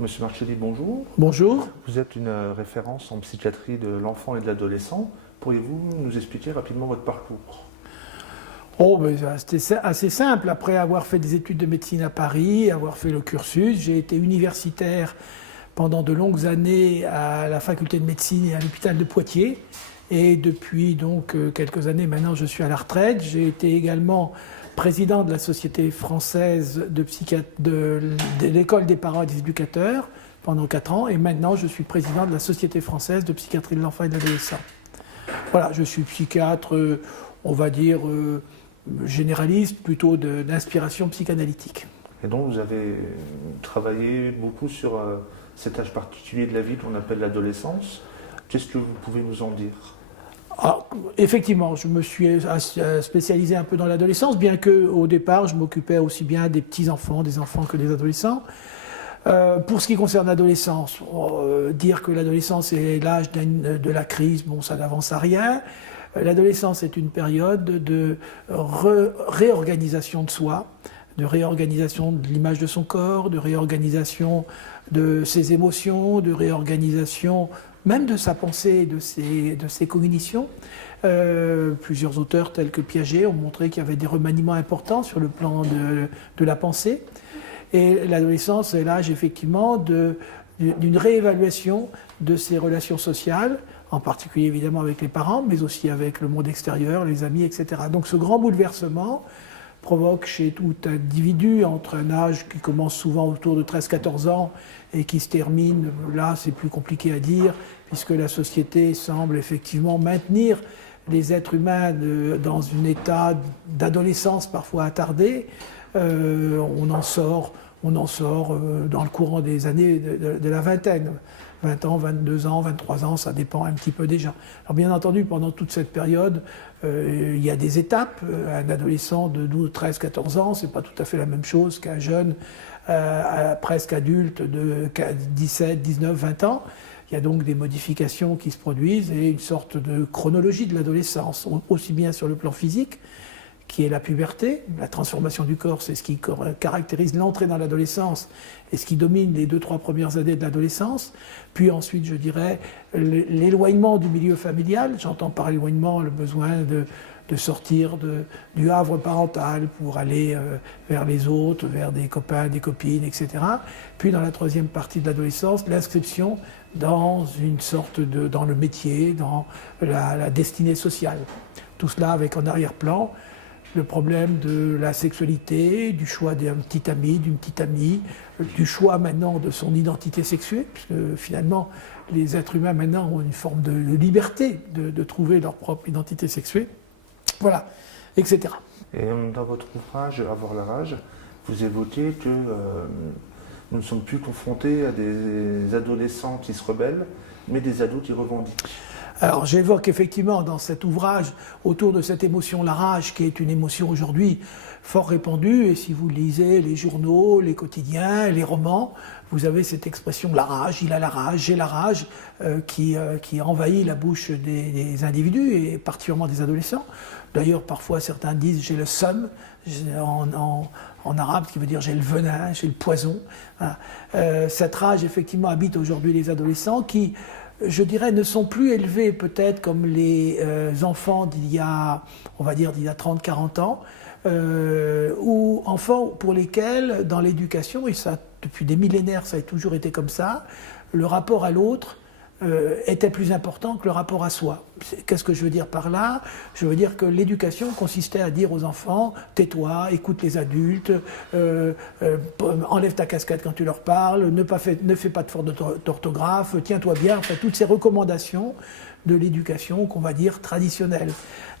Monsieur Marchelli, bonjour. Bonjour. Vous êtes une référence en psychiatrie de l'enfant et de l'adolescent. Pourriez-vous nous expliquer rapidement votre parcours? C'était assez simple. Après avoir fait des études de médecine à Paris, avoir fait le cursus, j'ai été universitaire pendant de longues années à la faculté de médecine et à l'hôpital de Poitiers. Et depuis donc quelques années maintenant, je suis à la retraite. J'ai été également président de la Société française de l'école des parents et des éducateurs pendant 4 ans. Et maintenant, je suis président de la Société française de psychiatrie de l'enfant et de l'adolescent. Voilà, je suis psychiatre, on va dire, généraliste, plutôt d'inspiration psychanalytique. Et donc vous avez travaillé beaucoup sur cet âge particulier de la vie qu'on appelle l'adolescence. Qu'est-ce que vous pouvez nous en dire? Effectivement, je me suis spécialisé un peu dans l'adolescence, bien qu'au départ, je m'occupais aussi bien des petits-enfants, des enfants que des adolescents. Pour ce qui concerne l'adolescence, dire que l'adolescence est l'âge de la crise, bon, ça n'avance à rien. L'adolescence est une période de réorganisation de soi, de réorganisation de l'image de son corps, de réorganisation de ses émotions, de réorganisation même de sa pensée et de ses cognitions. Plusieurs auteurs tels que Piaget ont montré qu'il y avait des remaniements importants sur le plan de la pensée. Et l'adolescence est l'âge effectivement d'une réévaluation de ses relations sociales, en particulier évidemment avec les parents, mais aussi avec le monde extérieur, les amis, etc. Donc ce grand bouleversement provoque chez tout individu, entre un âge qui commence souvent autour de 13-14 ans et qui se termine, là c'est plus compliqué à dire, puisque la société semble effectivement maintenir les êtres humains dans un état d'adolescence parfois attardée. On en sort dans le courant des années de la vingtaine. 20 ans, 22 ans, 23 ans, ça dépend un petit peu déjà. Alors bien entendu, pendant toute cette période, il y a des étapes. Un adolescent de 12, 13, 14 ans, c'est pas tout à fait la même chose qu'un jeune presque adulte de 17, 19, 20 ans. Il y a donc des modifications qui se produisent et une sorte de chronologie de l'adolescence, aussi bien sur le plan physique, qui est la puberté. La transformation du corps, c'est ce qui caractérise l'entrée dans l'adolescence et ce qui domine les 2-3 premières années de l'adolescence. Puis ensuite, je dirais, l'éloignement du milieu familial. J'entends par éloignement le besoin de sortir du havre parental pour aller vers les autres, vers des copains, des copines, etc. Puis dans la troisième partie de l'adolescence, l'inscription dans une sorte dans le métier, dans la destinée sociale. Tout cela avec en arrière-plan le problème de la sexualité, du choix d'un petit ami, d'une petite amie, du choix maintenant de son identité sexuelle, puisque finalement les êtres humains maintenant ont une forme de liberté de trouver leur propre identité sexuelle, voilà, etc. Et dans votre ouvrage Avoir la rage, vous évoquez que nous ne sommes plus confrontés à des adolescents qui se rebellent, mais des ados qui revendiquent. Alors j'évoque effectivement dans cet ouvrage, autour de cette émotion, la rage, qui est une émotion aujourd'hui fort répandue, et si vous lisez les journaux, les quotidiens, les romans, vous avez cette expression la rage, il a la rage, j'ai la rage, qui envahit la bouche des individus, et particulièrement des adolescents. D'ailleurs parfois certains disent j'ai le seum, en arabe, ce qui veut dire j'ai le venin, j'ai le poison. Voilà. Cette rage effectivement habite aujourd'hui les adolescents qui, je dirais, ne sont plus élevés peut-être comme les enfants d'il y a, on va dire, d'il y a 30-40 ans, ou enfants pour lesquels, dans l'éducation, et ça, depuis des millénaires, ça a toujours été comme ça, le rapport à l'autre était plus important que le rapport à soi. Qu'est-ce que je veux dire par là? Je veux dire que l'éducation consistait à dire aux enfants « tais-toi, écoute les adultes, enlève ta casquette quand tu leur parles, ne fais pas de faute d'orthographe, tiens-toi bien », enfin toutes ces recommandations de l'éducation qu'on va dire traditionnelle.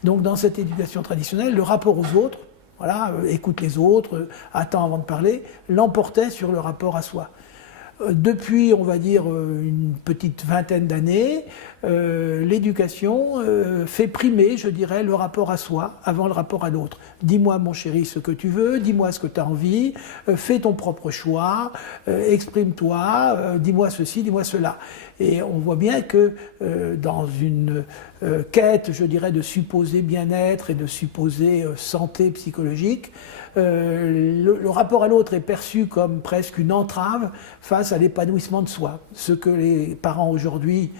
Donc dans cette éducation traditionnelle, le rapport aux autres, voilà, écoute les autres, attends avant de parler, l'emportait sur le rapport à soi. Depuis, on va dire, une petite vingtaine d'années, l'éducation fait primer, je dirais, le rapport à soi avant le rapport à l'autre. Dis-moi, mon chéri, ce que tu veux, dis-moi ce que tu as envie, fais ton propre choix, exprime-toi, dis-moi ceci, dis-moi cela. Et on voit bien que dans une quête, je dirais, de supposé bien-être et de supposée santé psychologique, le rapport à l'autre est perçu comme presque une entrave face à l'épanouissement de soi. Ce que les parents aujourd'hui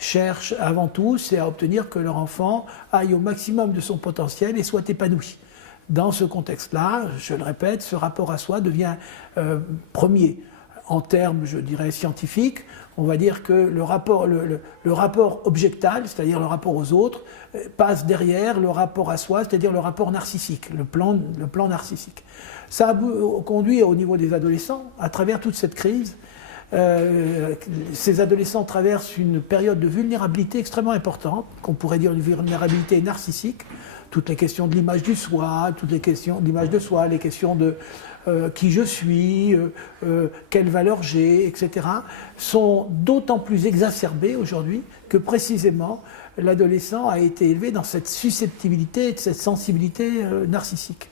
cherchent avant tout, c'est à obtenir que leur enfant aille au maximum de son potentiel et soit épanoui. Dans ce contexte-là, je le répète, ce rapport à soi devient premier. En termes, je dirais, scientifiques, on va dire que le rapport objectal, c'est-à-dire le rapport aux autres, passe derrière le rapport à soi, c'est-à-dire le rapport narcissique, le plan narcissique. Ça a conduit au niveau des adolescents, à travers toute cette crise, ces adolescents traversent une période de vulnérabilité extrêmement importante, qu'on pourrait dire une vulnérabilité narcissique. Toutes les questions de l'image du soi, toutes les questions de l'image de soi, les questions de qui je suis, quelle valeur j'ai, etc., sont d'autant plus exacerbées aujourd'hui que précisément l'adolescent a été élevé dans cette susceptibilité, cette sensibilité narcissique.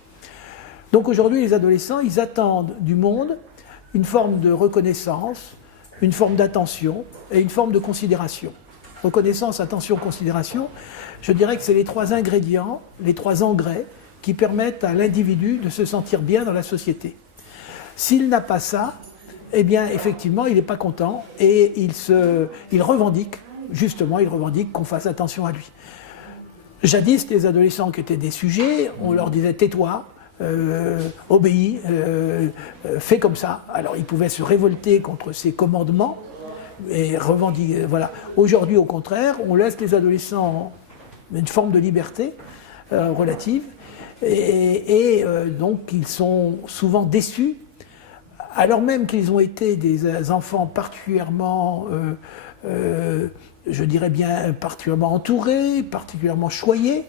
Donc aujourd'hui, les adolescents, ils attendent du monde une forme de reconnaissance, une forme d'attention et une forme de considération. Reconnaissance, attention, considération, je dirais que c'est les trois ingrédients, les trois engrais qui permettent à l'individu de se sentir bien dans la société. S'il n'a pas ça, eh bien effectivement, il n'est pas content et il revendique, justement, il revendique qu'on fasse attention à lui. Jadis, les adolescents qui étaient des sujets, on leur disait « tais-toi ». Obéis, fais comme ça. Alors ils pouvaient se révolter contre ces commandements et revendiquer. Voilà. Aujourd'hui, au contraire, on laisse les adolescents une forme de liberté relative et donc ils sont souvent déçus, alors même qu'ils ont été des enfants particulièrement, je dirais bien, particulièrement entourés, particulièrement choyés.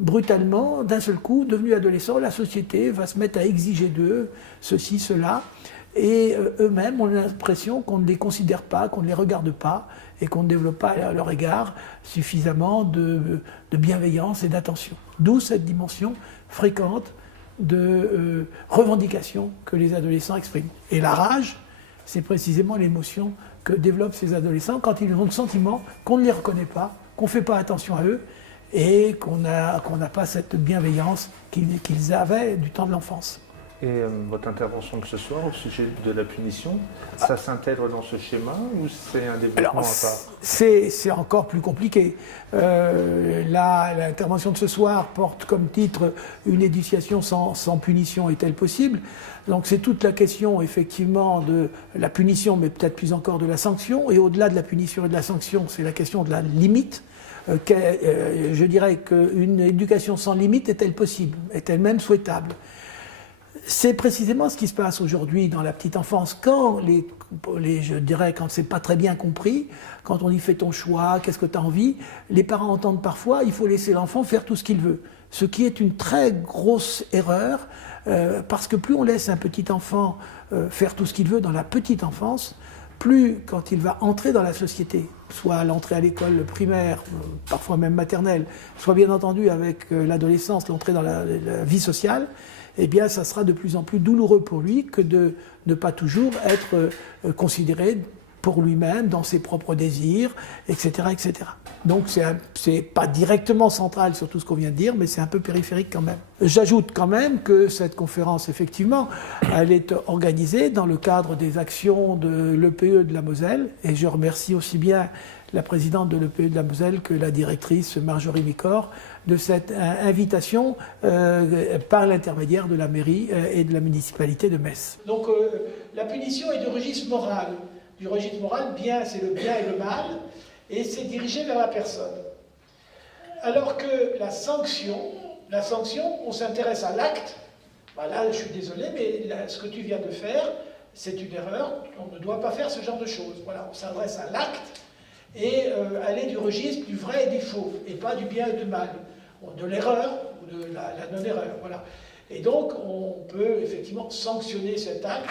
Brutalement, d'un seul coup, devenus adolescents, la société va se mettre à exiger d'eux ceci, cela, et eux-mêmes ont l'impression qu'on ne les considère pas, qu'on ne les regarde pas, et qu'on ne développe pas à leur égard suffisamment de bienveillance et d'attention. D'où cette dimension fréquente de revendication que les adolescents expriment. Et la rage, c'est précisément l'émotion que développent ces adolescents quand ils ont le sentiment qu'on ne les reconnaît pas, qu'on ne fait pas attention à eux, et qu'on n'a pas cette bienveillance qu'ils avaient du temps de l'enfance. Et votre intervention de ce soir au sujet de la punition, ça s'intègre dans ce schéma ou c'est un développement à part ? C'est encore plus compliqué. L'intervention de ce soir porte comme titre « Une éducation sans punition est-elle possible ?» Donc c'est toute la question effectivement de la punition, mais peut-être plus encore de la sanction. Et au-delà de la punition et de la sanction, c'est la question de la limite. Je dirais qu'une éducation sans limite est-elle possible ? Est-elle même souhaitable ? C'est précisément ce qui se passe aujourd'hui dans la petite enfance. Quand je dirais, quand c'est pas très bien compris, quand on y fait ton choix, qu'est-ce que tu as envie, les parents entendent parfois, il faut laisser l'enfant faire tout ce qu'il veut. Ce qui est une très grosse erreur, parce que plus on laisse un petit enfant faire tout ce qu'il veut dans la petite enfance, plus quand il va entrer dans la société, soit à l'entrée à l'école primaire, parfois même maternelle, soit bien entendu avec l'adolescence, l'entrée dans la vie sociale, eh bien ça sera de plus en plus douloureux pour lui que de ne pas toujours être considéré pour lui-même, dans ses propres désirs, etc. etc. Donc c'est pas directement central sur tout ce qu'on vient de dire, mais c'est un peu périphérique quand même. J'ajoute quand même que cette conférence, effectivement, elle est organisée dans le cadre des actions de l'EPE de la Moselle, et je remercie aussi bien la présidente de l'EPE de la Moselle que la directrice Marjorie Micor de cette invitation par l'intermédiaire de la mairie et de la municipalité de Metz. Donc la punition est du registre moral. Du registre moral, bien, c'est le bien et le mal, et c'est dirigé vers la personne. Alors que la sanction, on s'intéresse à l'acte. Voilà, je suis désolé, mais ce que tu viens de faire, c'est une erreur, on ne doit pas faire ce genre de choses. Voilà, on s'adresse à l'acte, et elle est du registre du vrai et du faux, et pas du bien et du mal, de l'erreur ou de la non-erreur. Voilà. Et donc, on peut effectivement sanctionner cet acte.